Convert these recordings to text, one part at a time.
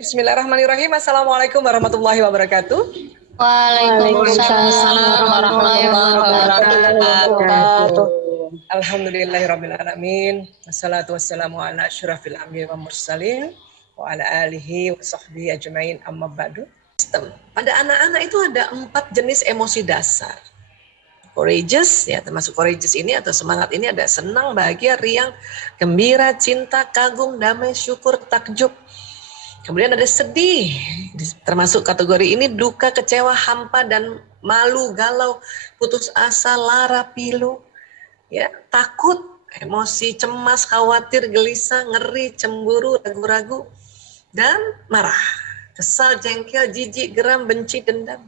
Bismillahirrahmanirrahim. Assalamualaikum warahmatullahi wabarakatuh. Waalaikumsalam warahmatullahi wabarakatuh. Alhamdulillahirabbil alamin. Wassalatu wassalamu ala asyrafil anbiya'i wal mursalin wa ala alihi wa sahbihi ajmain, amma ba'du. Pada anak-anak itu ada 4 jenis emosi dasar. Courageous, ya termasuk courageous ini atau semangat ini ada senang, bahagia, riang, gembira, cinta, kagum, damai, syukur, takjub. Kemudian ada sedih, termasuk kategori ini duka, kecewa, hampa, dan malu, galau, putus asa, lara, pilu, ya, takut, emosi, cemas, khawatir, gelisah, ngeri, cemburu, ragu-ragu, dan marah, kesal, jengkel, jijik, geram, benci, dendam.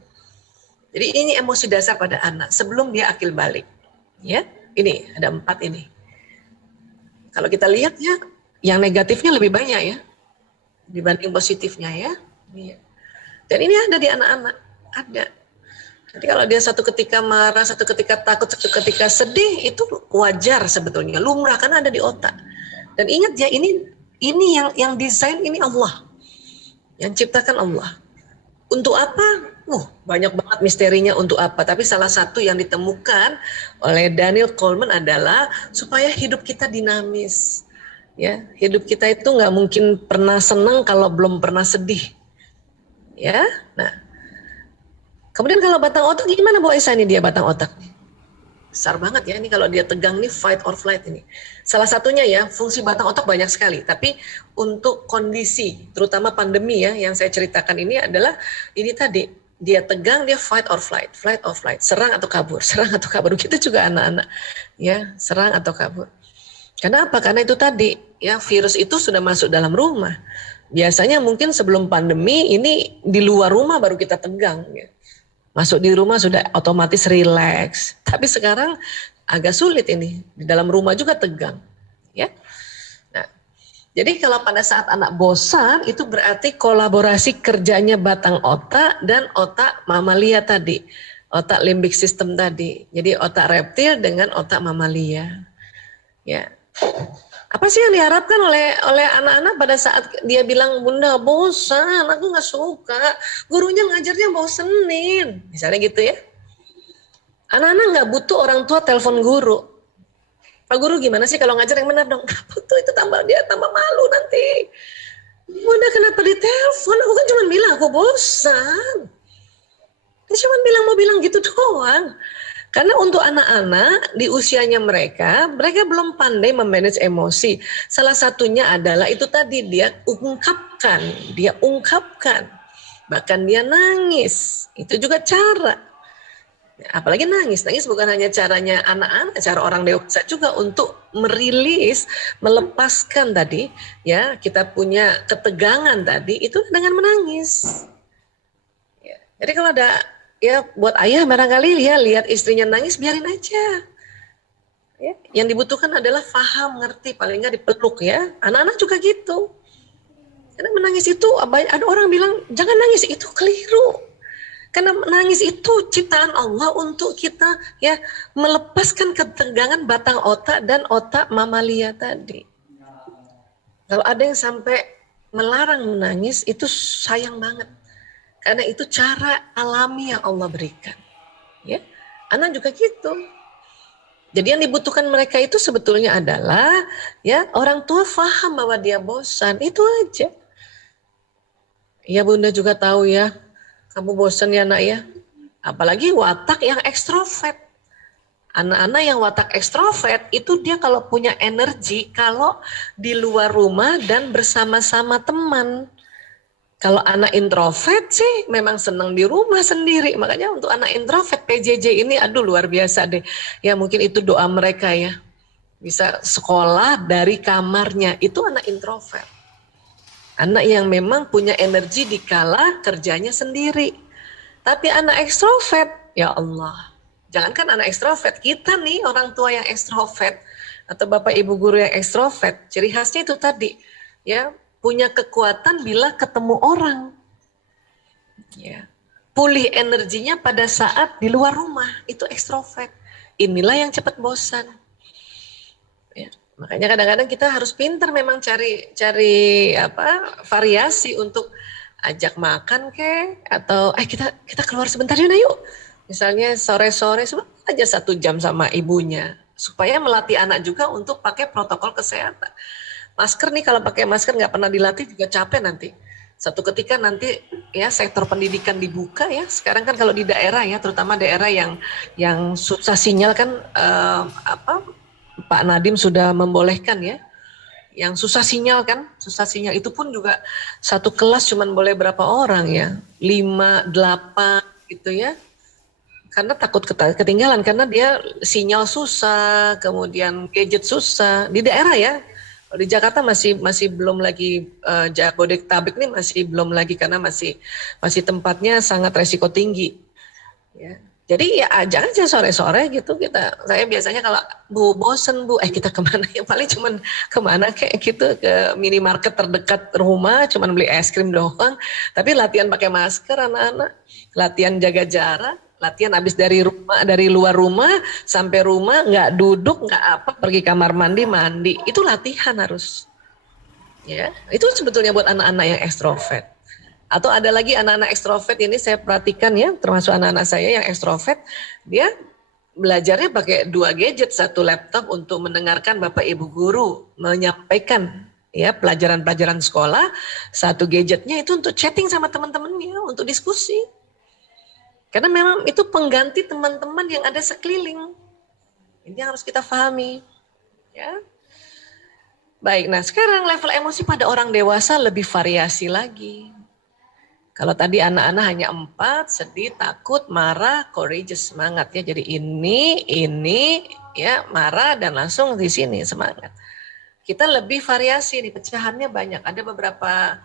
Jadi ini emosi dasar pada anak sebelum dia akil balik. Ya, ini ada 4 ini. Kalau kita lihat ya, yang negatifnya lebih banyak ya dibanding positifnya ya. Dan ini ada di anak-anak, ada. Jadi kalau dia satu ketika marah, satu ketika takut, satu ketika sedih, itu wajar sebetulnya, lumrah karena ada di otak. Dan ingat ya, ini yang desain ini Allah, yang ciptakan Allah. Untuk apa? Banyak banget misterinya untuk apa. Tapi salah satu yang ditemukan oleh Daniel Goleman adalah supaya hidup kita dinamis. Ya, hidup kita itu nggak mungkin pernah senang kalau belum pernah sedih. Ya, nah. Kemudian kalau batang otak gimana Bu Aisyah, ini dia batang otak? Besar banget ya, ini kalau dia tegang nih fight or flight ini. Salah satunya ya, fungsi batang otak banyak sekali. Tapi untuk kondisi, terutama pandemi ya, yang saya ceritakan ini adalah ini tadi, dia tegang, dia fight or flight or flight, serang atau kabur, serang atau kabur. Begitu juga anak-anak, ya, serang atau kabur. Kenapa? Karena itu tadi, ya, virus itu sudah masuk dalam rumah. Biasanya mungkin sebelum pandemi ini di luar rumah baru kita tegang. Ya. Masuk di rumah sudah otomatis rileks. Tapi sekarang agak sulit ini, di dalam rumah juga tegang. Ya. Nah, jadi kalau pada saat anak bosan itu berarti kolaborasi kerjanya batang otak dan otak mamalia tadi. Otak limbik system tadi. Jadi otak reptil dengan otak mamalia. Ya. Apa sih yang diharapkan oleh anak-anak pada saat dia bilang, Bunda bosan, aku nggak suka, gurunya ngajarnya bosenin, misalnya gitu ya. Anak-anak nggak butuh orang tua telepon guru. Pak guru gimana sih kalau ngajar yang benar dong? Nggak butuh, itu dia tambah malu nanti. Bunda kenapa ditelepon? Aku kan cuma bilang aku bosan. Dia cuma mau bilang gitu doang. Karena untuk anak-anak di usianya mereka belum pandai memanage emosi. Salah satunya adalah itu tadi, dia ungkapkan. Bahkan dia nangis. Itu juga cara. Apalagi nangis bukan hanya caranya anak-anak, cara orang dewasa juga untuk merilis, melepaskan tadi, ya, kita punya ketegangan tadi, itu dengan menangis. Ya. Jadi kalau ada, ya, buat ayah barangkali ya lihat istrinya nangis, biarin aja. Ya, yang dibutuhkan adalah paham, ngerti, paling nggak dipeluk ya. Anak-anak juga gitu. Karena menangis itu, ada orang bilang jangan nangis, itu keliru. Karena menangis itu ciptaan Allah untuk kita ya melepaskan ketegangan batang otak dan otak mamalia tadi. Kalau ada yang sampai melarang menangis, itu sayang banget. Karena itu cara alami yang Allah berikan. Ya, anak juga gitu. Jadi yang dibutuhkan mereka itu sebetulnya adalah ya orang tua paham bahwa dia bosan, itu aja. Ya Bunda juga tahu ya, kamu bosan ya nak ya. Apalagi watak yang ekstrovert. Anak-anak yang watak ekstrovert itu dia kalau punya energi kalau di luar rumah dan bersama-sama teman. Kalau anak introvert sih memang senang di rumah sendiri. Makanya untuk anak introvert PJJ ini aduh luar biasa deh. Ya mungkin itu doa mereka ya. Bisa sekolah dari kamarnya. Itu anak introvert. Anak yang memang punya energi dikala kerjanya sendiri. Tapi anak ekstrovert, ya Allah. Jangankan anak ekstrovert, kita nih orang tua yang ekstrovert atau bapak ibu guru yang ekstrovert, ciri khasnya itu tadi, ya. Punya kekuatan bila ketemu orang. Ya. Pulih energinya pada saat di luar rumah, itu ekstrovert. Inilah yang cepat bosan. Ya. Makanya kadang-kadang kita harus pintar memang cari apa variasi untuk ajak makan atau kita keluar sebentar yuk. Misalnya sore-sore aja 1 jam sama ibunya supaya melatih anak juga untuk pakai protokol kesehatan. Masker nih kalau pakai masker nggak pernah dilatih juga capek nanti. Satu ketika nanti ya sektor pendidikan dibuka ya. Sekarang kan kalau di daerah ya, terutama daerah yang susah sinyal kan Pak Nadiem sudah membolehkan ya. Yang susah sinyal kan, susah sinyal itu pun juga satu kelas cuman boleh berapa orang ya, 5, 8 gitu ya. Karena takut ketinggalan karena dia sinyal susah, kemudian gadget susah di daerah ya. Di Jakarta masih belum lagi Jabodetabek ini masih belum lagi karena masih tempatnya sangat resiko tinggi. Ya. Jadi ya ajak aja sore-sore gitu saya biasanya kalau Bu bosen Bu kita kemana ya paling cuman kemana kayak gitu ke minimarket terdekat rumah cuman beli es krim doang tapi latihan pakai masker anak-anak latihan jaga jarak latihan habis dari luar rumah sampai rumah nggak duduk nggak apa pergi kamar mandi itu latihan harus ya itu sebetulnya buat anak-anak yang ekstrovert. Atau ada lagi anak-anak ekstrovert ini saya perhatikan ya, termasuk anak-anak saya yang ekstrovert, dia belajarnya pakai 2 gadget, 1 laptop untuk mendengarkan Bapak Ibu guru menyampaikan ya pelajaran-pelajaran sekolah, 1 gadgetnya itu untuk chatting sama teman-temannya, untuk diskusi. Karena memang itu pengganti teman-teman yang ada sekeliling. Ini yang harus kita pahami. Ya. Baik, nah sekarang level emosi pada orang dewasa lebih variasi lagi. Kalau tadi anak-anak hanya 4, sedih, takut, marah, courageous, semangat ya. Jadi ini ya marah dan langsung di sini semangat. Kita lebih variasi nih, pecahannya banyak. Ada beberapa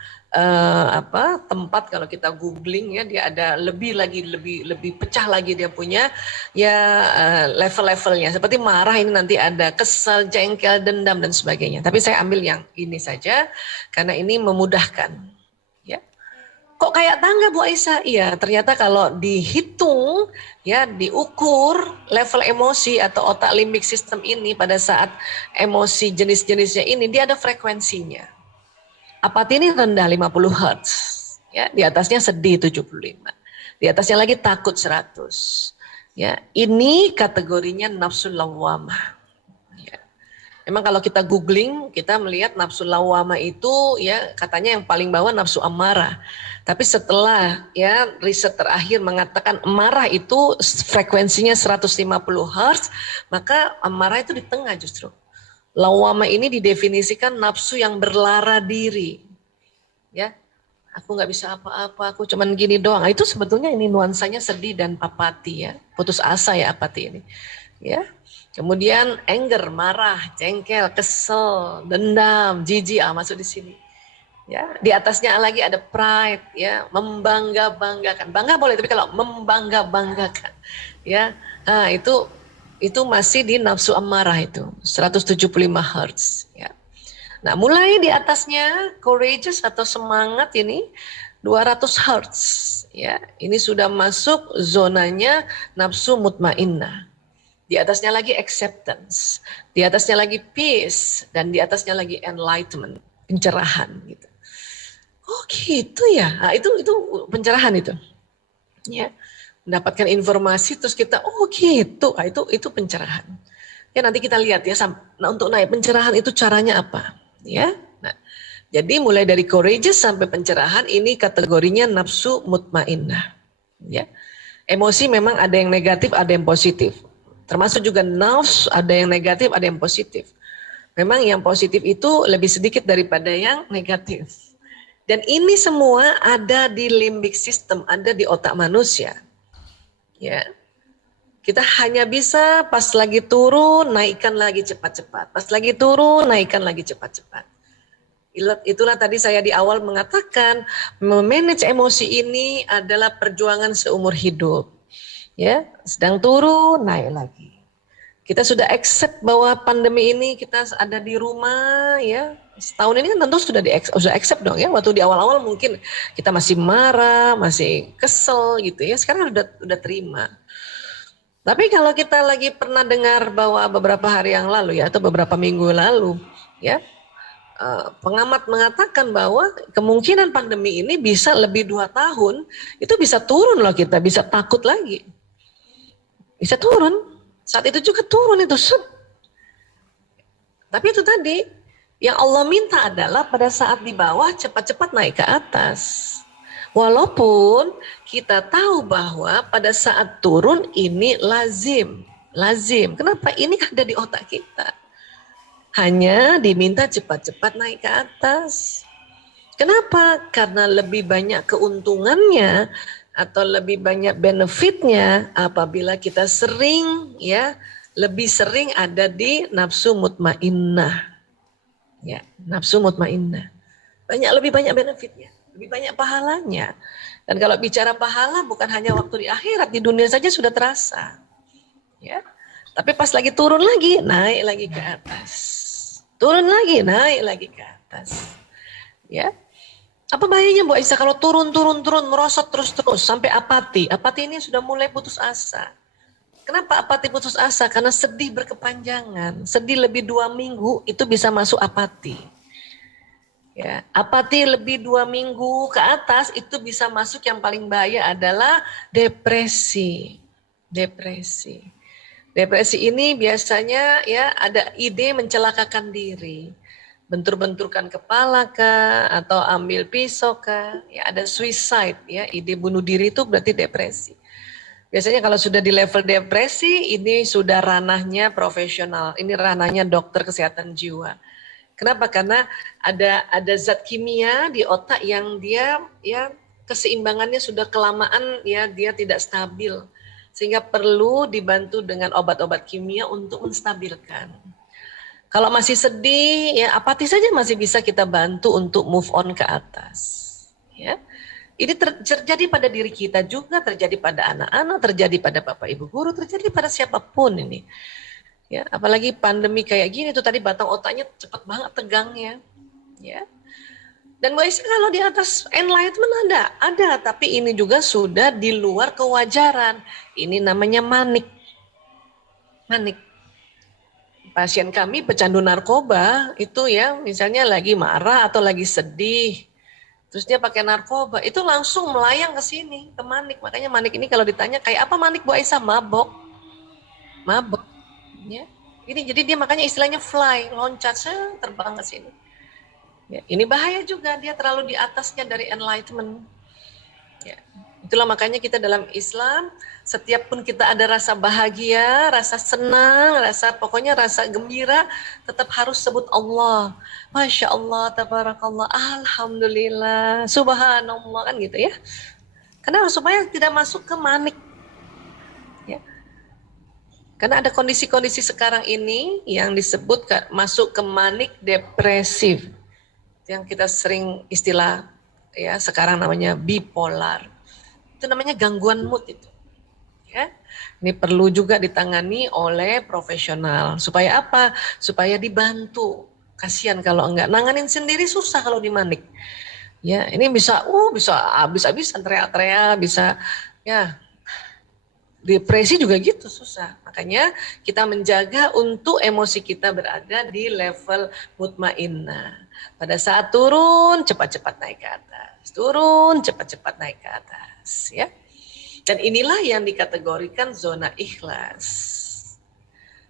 tempat kalau kita googling ya dia ada lebih pecah lagi dia punya ya level-levelnya. Seperti marah ini nanti ada kesal, jengkel, dendam dan sebagainya. Tapi saya ambil yang ini saja karena ini memudahkan. Kok kayak tangga Bu Aisyah? Iya, ternyata kalau dihitung, ya diukur level emosi atau otak limbik sistem ini pada saat emosi jenis-jenisnya ini, dia ada frekuensinya. Apati ini rendah 50 Hz, ya, di atasnya sedih 75, di atasnya lagi takut 100. Ya, ini kategorinya nafsu lawamah. Memang kalau kita googling, kita melihat nafsu lawamah itu ya katanya yang paling bawah nafsu amarah. Tapi setelah ya riset terakhir mengatakan amarah itu frekuensinya 150 Hz, maka amarah itu di tengah justru. Lawamah ini didefinisikan nafsu yang berlara diri. Ya, aku nggak bisa apa-apa, aku cuman gini doang. Itu sebetulnya ini nuansanya sedih dan apati ya, putus asa ya apati ini. Ya. Kemudian anger, marah, jengkel, kesel, dendam, jijik masuk di sini. Ya, di atasnya lagi ada pride, ya, membangga-banggakan. Bangga boleh, tapi kalau membangga-banggakan, ya, itu masih di nafsu amarah itu, 175 Hz. Ya. Nah, mulai di atasnya courageous atau semangat ini 200 Hz. Ya, ini sudah masuk zonanya nafsu mutmainnah. Di atasnya lagi acceptance, di atasnya lagi peace, dan di atasnya lagi enlightenment, pencerahan gitu. Oh gitu ya, nah, itu pencerahan itu. Ya, mendapatkan informasi terus kita oh gitu, nah, itu pencerahan. Ya nanti kita lihat ya, nah, untuk naik pencerahan itu caranya apa? Ya, nah, jadi mulai dari courageous sampai pencerahan ini kategorinya nafsu mutmainnah. Ya, emosi memang ada yang negatif, ada yang positif. Termasuk juga nafsu, ada yang negatif, ada yang positif. Memang yang positif itu lebih sedikit daripada yang negatif. Dan ini semua ada di limbic system, ada di otak manusia. Ya, kita hanya bisa pas lagi turun, naikkan lagi cepat-cepat. Pas lagi turun, naikkan lagi cepat-cepat. Itulah tadi saya di awal mengatakan, memanage emosi ini adalah perjuangan seumur hidup. Ya, sedang turun, naik lagi. Kita sudah accept bahwa pandemi ini kita ada di rumah, ya. Setahun ini kan tentu sudah accept dong ya. Waktu di awal-awal mungkin kita masih marah, masih kesel gitu ya. Sekarang udah terima. Tapi kalau kita lagi pernah dengar bahwa beberapa hari yang lalu ya, atau beberapa minggu lalu ya, pengamat mengatakan bahwa kemungkinan pandemi ini bisa lebih 2 tahun, itu bisa turun loh, kita bisa takut lagi. Bisa turun. Saat itu juga turun itu. Tapi itu tadi, yang Allah minta adalah pada saat di bawah cepat-cepat naik ke atas. Walaupun kita tahu bahwa pada saat turun ini lazim. Kenapa? Ini ada di otak kita. Hanya diminta cepat-cepat naik ke atas. Kenapa? Karena lebih banyak keuntungannya atau lebih banyak benefitnya apabila kita sering lebih sering ada di nafsu mutmainnah. Ya, nafsu mutmainnah. Lebih banyak benefitnya, lebih banyak pahalanya. Dan kalau bicara pahala bukan hanya waktu di akhirat, di dunia saja sudah terasa. Ya. Tapi pas lagi turun lagi, naik lagi ke atas. Turun lagi, naik lagi ke atas. Ya. Apa bahayanya Bu Aisyah kalau turun, merosot terus sampai apati? Apati ini sudah mulai putus asa. Kenapa apati putus asa? Karena sedih berkepanjangan. Sedih lebih 2 minggu itu bisa masuk apati. Ya, apati lebih 2 minggu ke atas itu bisa masuk, yang paling bahaya adalah depresi. Depresi ini biasanya ya ada ide mencelakakan diri, bentur-benturkan kepala kah, atau ambil pisau kah, ya ada suicide ya, ide bunuh diri itu berarti depresi. Biasanya kalau sudah di level depresi ini sudah ranahnya profesional, ini ranahnya dokter kesehatan jiwa. Kenapa? Karena ada zat kimia di otak yang dia ya keseimbangannya sudah kelamaan ya, dia tidak stabil. Sehingga perlu dibantu dengan obat-obat kimia untuk menstabilkan. Kalau masih sedih, ya apati saja masih bisa kita bantu untuk move on ke atas. Ya, ini terjadi pada diri kita juga, terjadi pada anak-anak, terjadi pada bapak ibu guru, terjadi pada siapapun ini. Ya, apalagi pandemi kayak gini tuh tadi batang otaknya cepat banget tegangnya. Ya. Dan Mbak Aisyah kalau di atas enlightenment ada, tapi ini juga sudah di luar kewajaran. Ini namanya manik. Pasien kami pecandu narkoba itu ya, misalnya lagi marah atau lagi sedih, terus dia pakai narkoba, itu langsung melayang ke sini, ke manik. Makanya manik ini kalau ditanya kayak apa manik Bu Aisyah? Mabok. Ya. Ini jadi dia makanya istilahnya fly, loncat, terbang ke sini. Ya, ini bahaya juga, dia terlalu di atasnya dari enlightenment. Ya, itulah makanya kita dalam Islam, setiap pun kita ada rasa bahagia, rasa senang, pokoknya rasa gembira, tetap harus sebut Allah. Masya Allah, tabarakallah, alhamdulillah, subhanallah, kan gitu ya. Karena supaya tidak masuk ke manik. Ya. Karena ada kondisi-kondisi sekarang ini yang disebut masuk ke manik depresif. Yang kita sering istilah ya sekarang namanya bipolar. Itu namanya gangguan mood itu. Ya. Ini perlu juga ditangani oleh profesional. Supaya apa? Supaya dibantu. Kasihan kalau enggak, nanganin sendiri susah kalau di manik. Ya, ini bisa habis-habisan teriak-teriak, bisa ya. Depresi juga gitu susah. Makanya kita menjaga untuk emosi kita berada di level mutmainnah. Pada saat turun, cepat-cepat naik ke atas. Turun, cepat-cepat naik ke atas. Ya. Dan inilah yang dikategorikan zona ikhlas.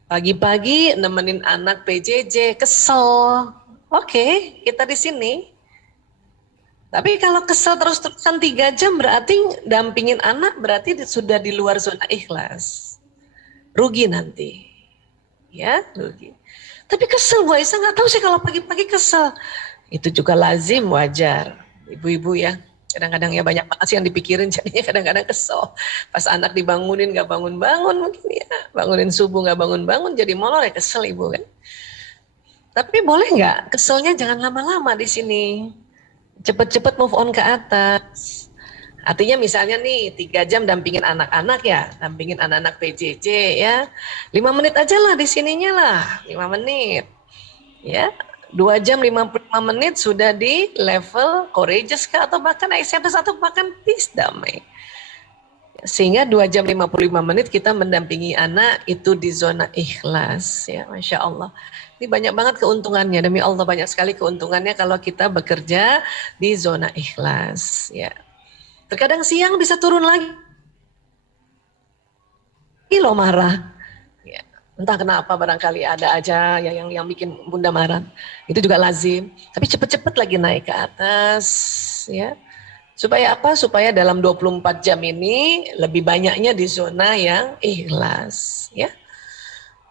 Pagi-pagi nemenin anak PJJ, kesel. Oke, kita di sini. Tapi kalau kesel terus-terusan 3 jam berarti dampingin anak berarti sudah di luar zona ikhlas. Rugi nanti. Ya, rugi. Tapi kesel Bu Aisyah, nggak tahu sih kalau pagi-pagi kesel. Itu juga lazim, wajar. Ibu-ibu ya, kadang-kadang ya banyak banget sih yang dipikirin, jadinya kadang-kadang kesel. Pas anak dibangunin nggak bangun-bangun mungkin ya, bangunin subuh nggak bangun-bangun, jadi molor ya, kesel ibu kan. Tapi boleh nggak keselnya jangan lama-lama di sini. Cepet-cepet move on ke atas. Artinya misalnya nih 3 jam dampingin anak-anak ya, dampingin anak-anak PJJ ya, 5 menit aja lah di sininya lah, 5 menit. Ya, 2 jam 55 menit sudah di level courageous kah, atau bahkan acceptance, atau bahkan peace, damai. Sehingga 2 jam 55 menit kita mendampingi anak itu di zona ikhlas. Ya, Masya Allah. Ini banyak banget keuntungannya. Demi Allah banyak sekali keuntungannya kalau kita bekerja di zona ikhlas. Ya. Terkadang siang bisa turun lagi loh marah. Ya. Entah kenapa barangkali ada aja yang bikin bunda marah. Itu juga lazim. Tapi cepet-cepet lagi naik ke atas. Ya. Supaya apa? Supaya dalam 24 jam ini lebih banyaknya di zona yang ikhlas. Ya.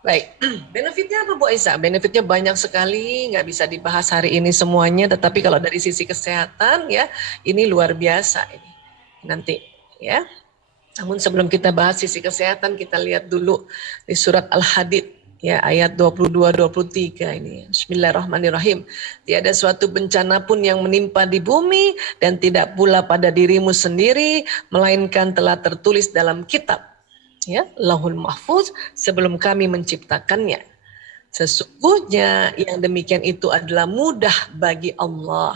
Baik, benefitnya apa Bu Aisyah? Benefitnya banyak sekali, nggak bisa dibahas hari ini semuanya. Tetapi kalau dari sisi kesehatan ya, ini luar biasa ini. Nanti ya. Namun sebelum kita bahas sisi kesehatan, kita lihat dulu di surat Al-Hadid ya ayat 22-23 ini. Bismillahirrahmanirrahim. Tiada suatu bencana pun yang menimpa di bumi dan tidak pula pada dirimu sendiri melainkan telah tertulis dalam kitab ya Lauhul Mahfuz sebelum kami menciptakannya. Sesungguhnya yang demikian itu adalah mudah bagi Allah.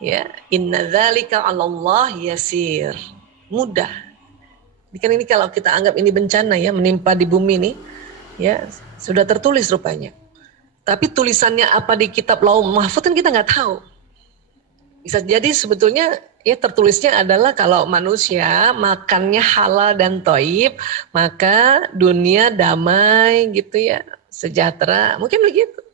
Ya, inna dzalika 'alallah yasir. Mudah. Ini kalau kita anggap ini bencana ya menimpa di bumi nih, ya sudah tertulis rupanya. Tapi tulisannya apa di kitab Lauhul Mahfuz kan kita nggak tahu. Bisa jadi sebetulnya ya tertulisnya adalah kalau manusia makannya halal dan thayyib, maka dunia damai gitu ya, sejahtera. Mungkin begitu.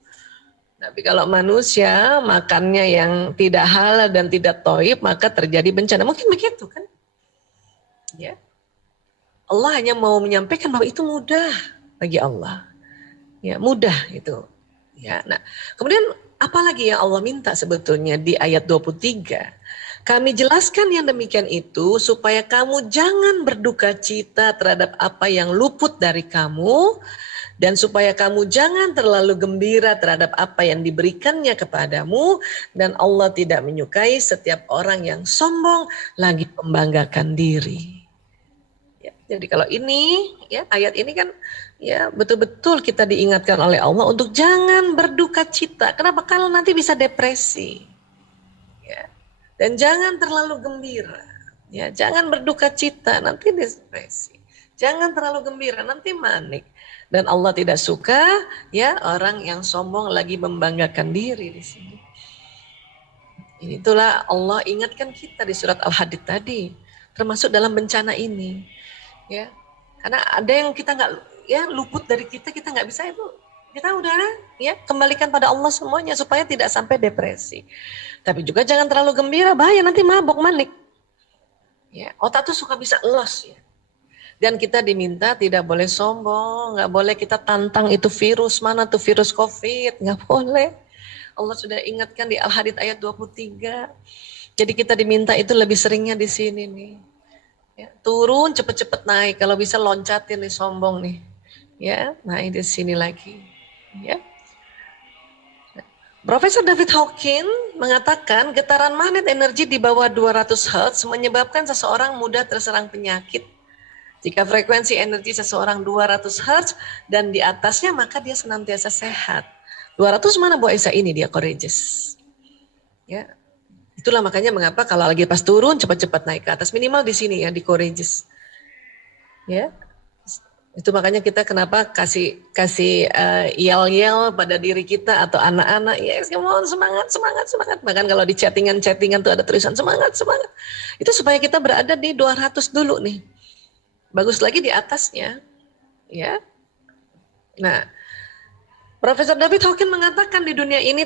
Tapi kalau manusia makannya yang tidak halal dan tidak thayyib, maka terjadi bencana. Mungkin begitu kan? Ya. Allah hanya mau menyampaikan bahwa itu mudah bagi Allah. Ya, mudah itu. Ya. Nah, kemudian apalagi yang Allah minta sebetulnya di ayat 23? Kami jelaskan yang demikian itu supaya kamu jangan berduka cita terhadap apa yang luput dari kamu dan supaya kamu jangan terlalu gembira terhadap apa yang diberikannya kepadamu dan Allah tidak menyukai setiap orang yang sombong lagi membanggakan diri. Jadi kalau ini ya ayat ini kan ya betul-betul kita diingatkan oleh Allah untuk jangan berduka cita. Kenapa? Kalau nanti bisa depresi. Ya. Dan jangan terlalu gembira. Ya, jangan berduka cita nanti depresi. Jangan terlalu gembira nanti manik. Dan Allah tidak suka ya orang yang sombong lagi membanggakan diri di sini. Itulah Allah ingatkan kita di surat Al-Hadid tadi, termasuk dalam bencana ini. Ya, karena ada yang kita nggak ya luput dari kita nggak bisa itu kita udah ya kembalikan pada Allah semuanya supaya tidak sampai depresi. Tapi juga jangan terlalu gembira, bahaya nanti mabok manik. Ya, otak tuh suka bisa los ya. Dan kita diminta tidak boleh sombong, nggak boleh kita tantang itu virus mana tuh virus COVID, nggak boleh. Allah sudah ingatkan di Al-Hadid ayat 23. Jadi kita diminta itu lebih seringnya di sini nih. Ya, turun cepet-cepet naik, kalau bisa loncatin nih sombong nih, ya naik di sini lagi. Ya. Profesor David Hawking mengatakan getaran magnet energi di bawah 200 Hz menyebabkan seseorang mudah terserang penyakit. Jika frekuensi energi seseorang 200 Hz dan di atasnya maka dia senantiasa sehat. 200 mana Bu Aisyah ini dia courageous. Ya. Itulah makanya mengapa kalau lagi pas turun cepat-cepat naik ke atas, minimal di sini ya di courageous. Ya. Itu makanya kita kenapa kasih yel-yel pada diri kita atau anak-anak, ya mohon semangat. Bahkan kalau di chattingan tuh ada tulisan semangat. Itu supaya kita berada di 200 dulu nih. Bagus lagi di atasnya. Ya. Nah, Profesor David Hawking mengatakan di dunia ini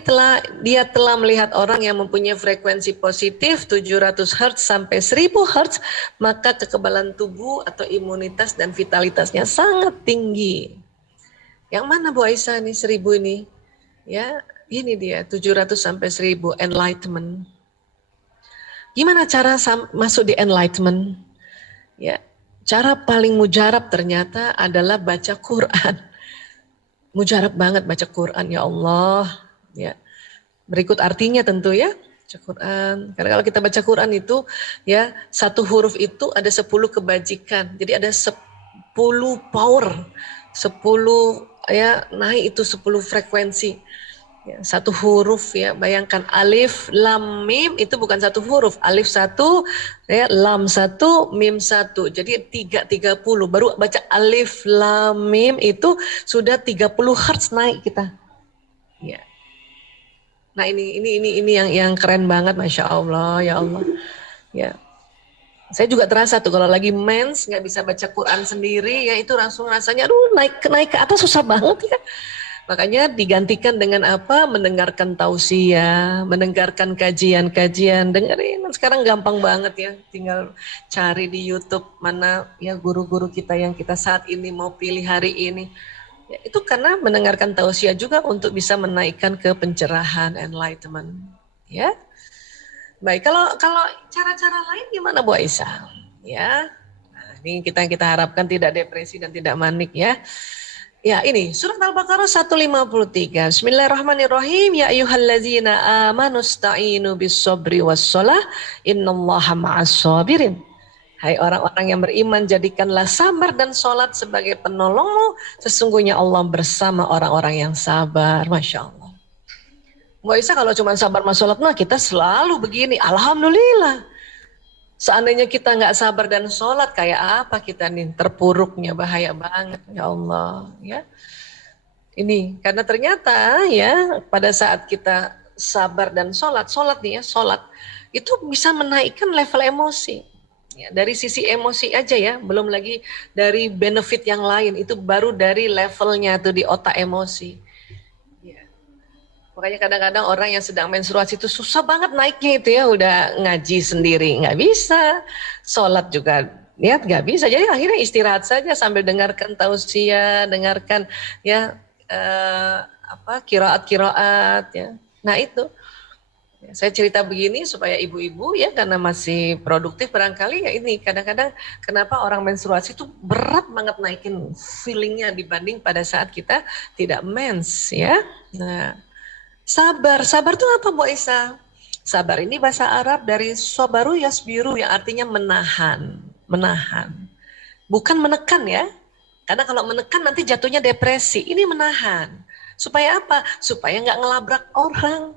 dia telah melihat orang yang mempunyai frekuensi positif 700 Hz sampai 1000 Hz, maka kekebalan tubuh atau imunitas dan vitalitasnya sangat tinggi. Yang mana Bu Aisyah nih 1000 ini? Ya, ini dia 700 sampai 1000 enlightenment. Gimana cara masuk di enlightenment? Ya, cara paling mujarab ternyata adalah baca Quran. Mujarab banget baca Quran, ya Allah. Ya. Berikut artinya tentu ya, baca Quran. Karena kalau kita baca Quran itu ya satu huruf itu ada 10 kebajikan. Jadi ada 10 power, 10 ya naik itu 10 frekuensi. Ya, satu huruf ya, bayangkan alif, lam, mim itu bukan satu huruf, alif satu, ya, lam satu, mim satu, jadi 30, baru baca alif, lam, mim itu sudah 30 hertz naik kita. Ya. Nah ini yang keren banget, Masya Allah, ya Allah. Ya. Saya juga terasa tuh kalau lagi mens nggak bisa baca Quran sendiri ya itu langsung rasanya aduh naik ke atas susah banget ya. Makanya digantikan dengan apa? Mendengarkan tausiah, mendengarkan kajian-kajian, dengerin. Sekarang gampang banget ya, tinggal cari di YouTube mana ya guru-guru kita yang kita saat ini mau pilih hari ini. Ya, itu karena mendengarkan tausiah juga untuk bisa menaikkan ke pencerahan, enlightenment. Ya, baik. Kalau cara-cara lain gimana Bu Aisyah? Ya, nah, ini kita harapkan tidak depresi dan tidak manik ya. Ya ini surat Al-Baqarah 153. Bismillahirrahmanirrahim. Ya ayyuhallazina amanu sta'inu bis-sabri was-shalah innallaha ma'as-sabirin. Hai orang-orang yang beriman, jadikanlah sabar dan sholat sebagai penolongmu. Sesungguhnya Allah bersama orang-orang yang sabar. Masya Allah. Mbak Isa kalau cuma sabar sama sholat, nah kita selalu begini. Alhamdulillah. Seandainya kita nggak sabar dan sholat, kayak apa kita nih? Terpuruknya bahaya banget, ya Allah. Ya, ini karena ternyata ya pada saat kita sabar dan sholat nih ya, sholat itu bisa menaikkan level emosi. Ya, dari sisi emosi aja ya, belum lagi dari benefit yang lain. Itu baru dari levelnya tuh di otak emosi. Makanya kadang-kadang orang yang sedang menstruasi itu susah banget naiknya itu ya, udah ngaji sendiri nggak bisa, sholat juga niat nggak bisa, jadi akhirnya istirahat saja sambil dengarkan tausiah, dengarkan ya kiroat ya. Nah itu saya cerita begini supaya ibu-ibu ya karena masih produktif barangkali ya ini kadang-kadang kenapa orang menstruasi itu berat banget naikin feelingnya dibanding pada saat kita tidak mens ya. Nah. Sabar itu apa Bu Isa? Sabar ini bahasa Arab dari sobaru yasbiru yang artinya menahan. Bukan menekan ya. Karena kalau menekan nanti jatuhnya depresi. Ini menahan. Supaya apa? Supaya nggak ngelabrak orang.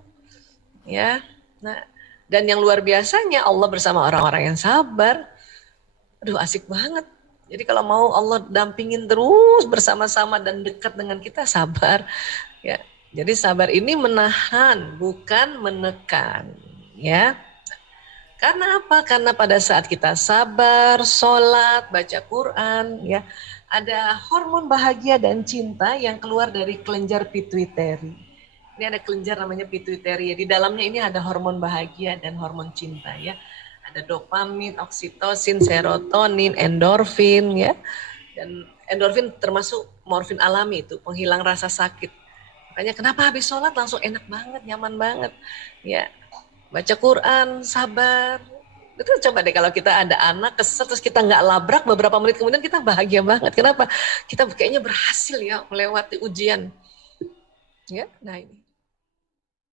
Ya. Nah, dan yang luar biasanya Allah bersama orang-orang yang sabar. Aduh asik banget. Jadi kalau mau Allah dampingin terus bersama-sama dan dekat dengan kita sabar. Ya. Jadi sabar ini menahan, bukan menekan, ya. Karena apa? Karena pada saat kita sabar, sholat, baca Quran, ya, ada hormon bahagia dan cinta yang keluar dari kelenjar pituitari. Ini ada kelenjar namanya pituitari. Di dalamnya ini ada hormon bahagia dan hormon cinta, ya. Ada dopamin, oksitosin, serotonin, endorfin, ya. Dan endorfin termasuk morfin alami itu, penghilang rasa sakit. Makanya kenapa habis sholat langsung enak banget, nyaman banget. Ya, baca Quran, sabar. Itu coba deh kalau kita ada anak kesel terus kita nggak labrak beberapa menit kemudian kita bahagia banget. Kenapa? Kita kayaknya berhasil ya melewati ujian. Ya, nah ini.